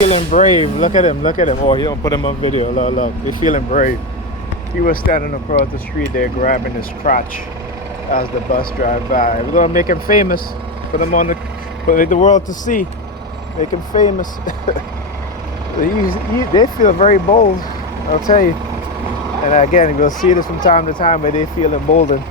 Feeling brave. Look at him. Look at him. Oh, he don't put him on video. Look, look. He's feeling brave. He was standing across the street there grabbing his crotch as the bus drive by. We're gonna make him famous. Put him on the world to see. Make him famous. They feel very bold, I'll tell you. And again, we'll see this from time to time where they feel emboldened.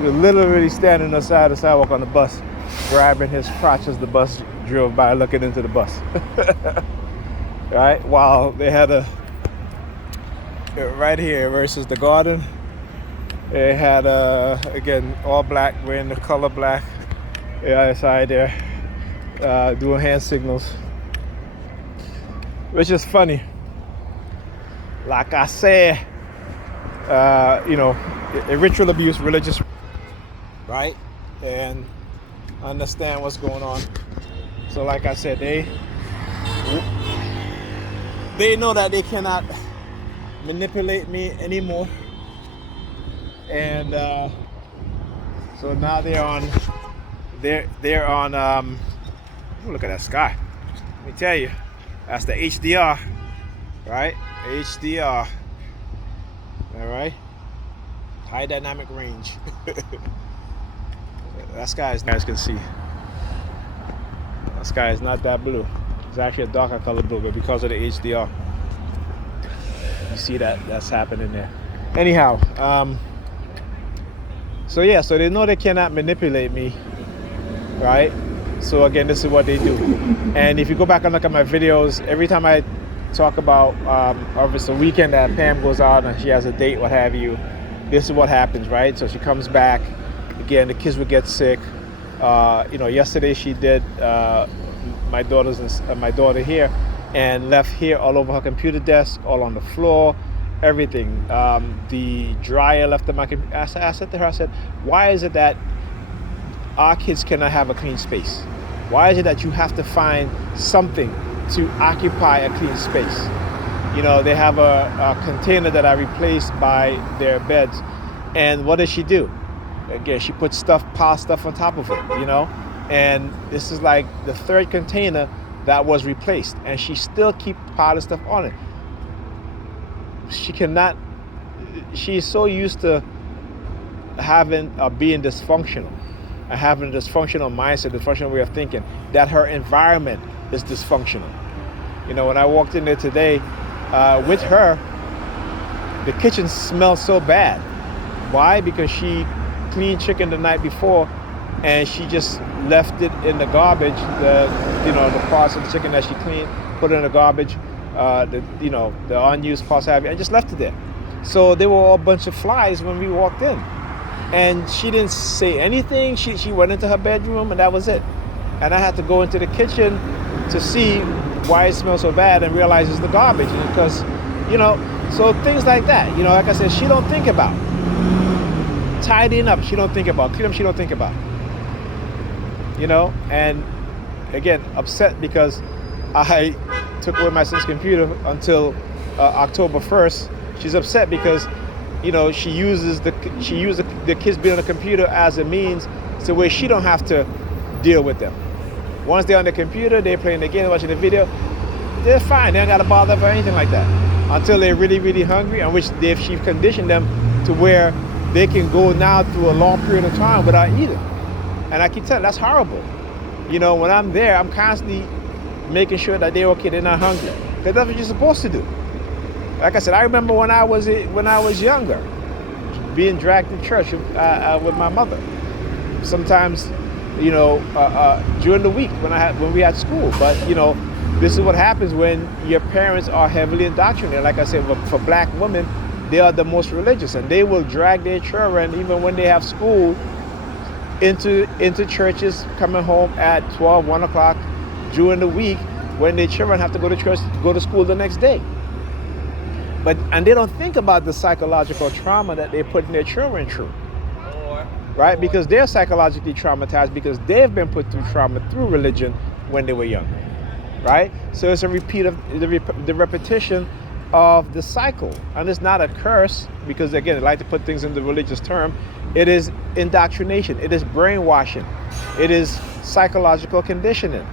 We're literally standing on the side of the sidewalk on the bus, grabbing his crotch as the bus drove by, looking into the bus. Right? While they had right here versus the garden, they had again, all black, wearing the color black. Outside there, doing hand signals, which is funny. Like I said, ritual abuse, religious, right? And understand what's going on. So like I said, they know that they cannot manipulate me anymore. And so now they're on look at that sky. Let me tell you, that's the HDR, right? HDR. All right, high dynamic range. That sky, as you guys can see, that sky is not that blue. It's actually a darker color blue, but because of the HDR, you see that's happening there. Anyhow, so they know they cannot manipulate me, right? So again, this is what they do. And if you go back and look at my videos, every time I talk about if it's a weekend that Pam goes out and she has a date, what have you, this is what happens, right? So she comes back, again, the kids would get sick. Yesterday she did my daughter here, and left hair all over her computer desk, all on the floor, everything. The dryer left in my computer. I said to her, why is it that our kids cannot have a clean space? Why is it that you have to find something to occupy a clean space? You know, they have a container that I replaced by their beds. And what does she do? Again, she puts pile stuff on top of it, And this is like the third container that was replaced. And she still keep piling stuff on it. She's so used to being dysfunctional. And having a dysfunctional mindset, dysfunctional way of thinking, that her environment is dysfunctional. When I walked in there today with her, the kitchen smelled so bad. Why? Because she cleaned chicken the night before, and she just left it in the garbage. The parts of the chicken that she cleaned, put it in the garbage. The unused parts, and just left it there. So there were all a bunch of flies when we walked in. And she didn't say anything. She went into her bedroom, and that was it. And I had to go into the kitchen to see why it smells so bad, and realize it's the garbage. Because, so things like that. Like I said, she don't think about tidying up. She don't think about cleaning up. She don't think about. And again, upset because I took away my son's computer until October 1st. She's upset because she used the kids being on the computer as a means to where she don't have to deal with them. Once they're on the computer, they're playing the game, watching the video, they're fine. They don't got to bother for anything like that until they're really, really hungry, and she conditioned them to where they can go now through a long period of time without eating. And I keep telling them, that's horrible. When I'm there, I'm constantly making sure that they're okay, they're not hungry. Because that's what you're supposed to do. Like I said, I remember when I was younger, being dragged to church with my mother. Sometimes, during the week when we had school. But this is what happens when your parents are heavily indoctrinated. Like I said, for black women, they are the most religious, and they will drag their children, even when they have school, into churches, coming home at 12, 1 o'clock during the week, when their children have to go to church, go to school the next day. And they don't think about the psychological trauma that they're putting their children through, right? Because they're psychologically traumatized because they've been put through trauma through religion when they were young, right? So it's a repeat of the repetition of the cycle. And it's not a curse, because again, I like to put things in the religious term. It is indoctrination. It is brainwashing. It is psychological conditioning.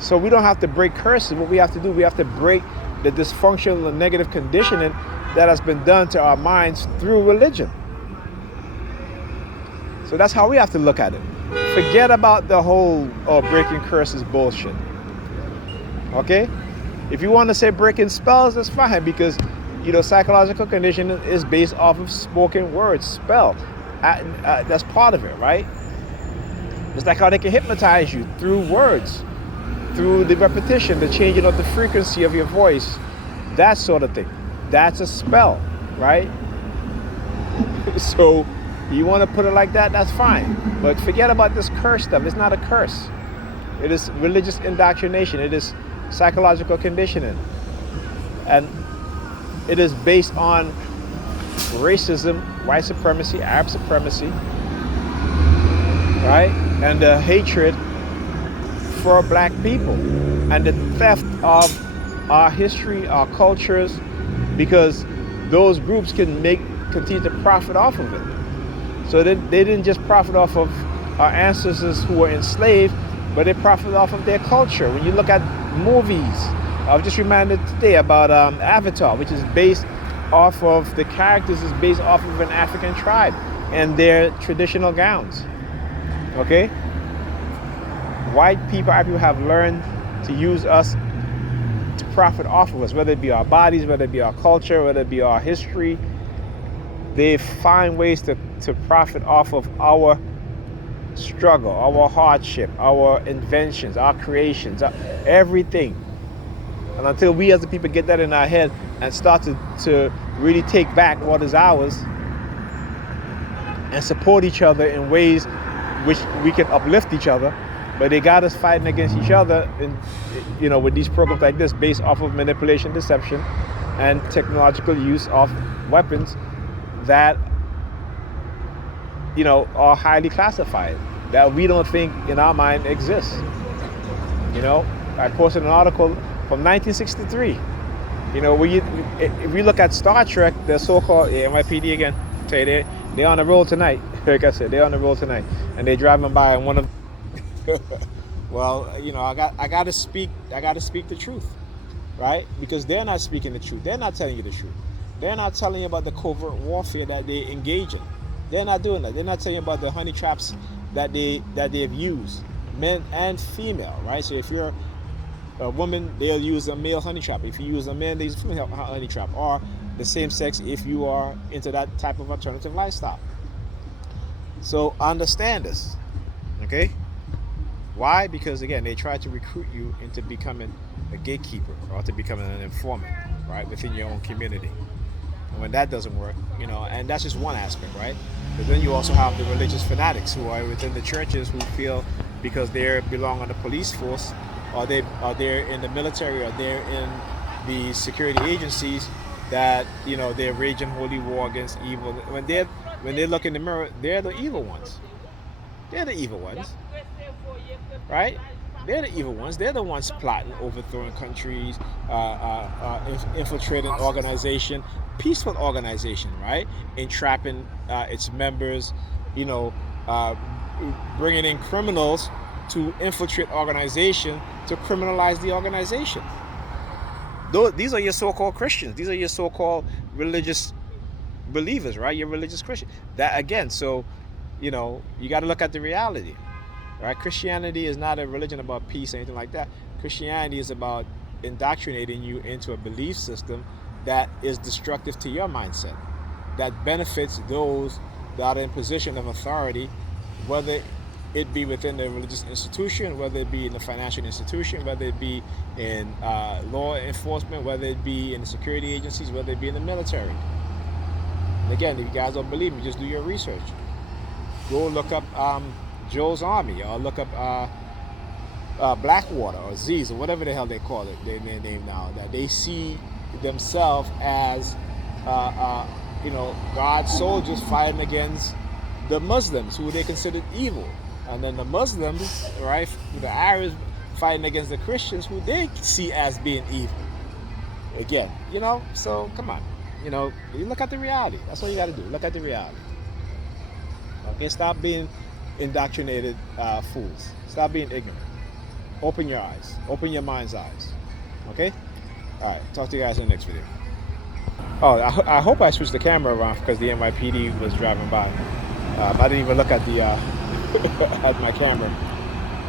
So we don't have to break curses. What we have to do, we have to break the dysfunctional and negative conditioning that has been done to our minds through religion. So that's how we have to look at it. Forget about the whole breaking curses bullshit. Okay? If you want to say breaking spells, that's fine, because psychological conditioning is based off of spoken words, spell. That's part of it, right? It's like how they can hypnotize you through words, through the repetition, the changing of the frequency of your voice, that sort of thing. That's a spell, right? So you want to put it like that, that's fine. But forget about this curse stuff. It's not a curse. It is religious indoctrination. It is psychological conditioning. And it is based on racism, white supremacy, Arab supremacy, right? And the hatred for black people and the theft of our history, our cultures, because those groups can continue to profit off of it. So they didn't just profit off of our ancestors who were enslaved, but they profit off of their culture. When you look at movies, I was just reminded today about Avatar, which is based off of, the characters is based off of an African tribe and their traditional gowns. Okay? White people have learned to use us to profit off of us, whether it be our bodies, whether it be our culture, whether it be our history. They find ways to profit off of our struggle, our hardship, our inventions, our creations, everything. And until we as the people get that in our head and start to really take back what is ours and support each other in ways which we can uplift each other, but they got us fighting against each other with these programs like this, based off of manipulation, deception, and technological use of weapons that are highly classified, that we don't think in our mind exists. I posted an article from 1963. If we look at Star Trek, the so-called NYPD again, tell you they're on the roll tonight. Like I said, they're on the roll tonight, and they're driving by one of. Well, I gotta speak the truth, right? Because they're not speaking the truth. They're not telling you the truth. They're not telling you about the covert warfare that they engage in. They're not doing that. They're not telling you about the honey traps that they've used, men and female, right? So if you're a woman, they'll use a male honey trap. If you use a man, they use a female honey trap. Or the same sex if you are into that type of alternative lifestyle. So understand this, okay? Why? Because again, they try to recruit you into becoming a gatekeeper or to becoming an informant, right, within your own community. And when that doesn't work, and that's just one aspect, right? But then you also have the religious fanatics who are within the churches who feel because they belong on the police force, or they're in the military, or they're in the security agencies, that they're waging holy war against evil. When they look in the mirror, they're the evil ones. They're the evil ones, right? They're the evil ones. They're the ones plotting, overthrowing countries, infiltrating organization, peaceful organization, right? Entrapping its members, bringing in criminals to infiltrate organization, to criminalize the organization. These are your so-called Christians. These are your so-called religious believers, right? You're religious Christian. That again, so you got to look at the reality, right? Christianity is not a religion about peace or anything like that. Christianity is about indoctrinating you into a belief system that is destructive to your mindset, that benefits those that are in position of authority, whether it be within the religious institution, whether it be in the financial institution, whether it be in law enforcement, whether it be in the security agencies, whether it be in the military. And again, if you guys don't believe me, just do your research. Go look up Joe's Army, or look up Blackwater, or Z's, or whatever the hell they call it, their name now, that they see themselves as God's soldiers fighting against the Muslims, who they considered evil. And then the Muslims, right, the Arabs fighting against the Christians, who they see as being evil. Again, so come on. You look at the reality. That's all you got to do. Look at the reality. Okay, stop being indoctrinated fools. Stop being ignorant. open your eyes, open your mind's eyes. Okay. All right. Talk to you guys in the next video. Oh, I hope I switched the camera around because the NYPD was driving by. I didn't even look at the at my camera.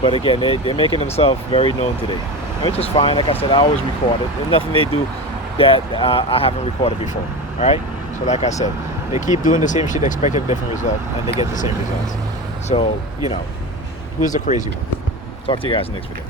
But again, they're making themselves very known today, which is fine. Like I said, I always record it. There's nothing they do that I haven't recorded before. All right. So like I said, they keep doing the same shit, expecting a different result, and they get the same results. So, you know, who's the crazy one? Talk to you guys in the next video.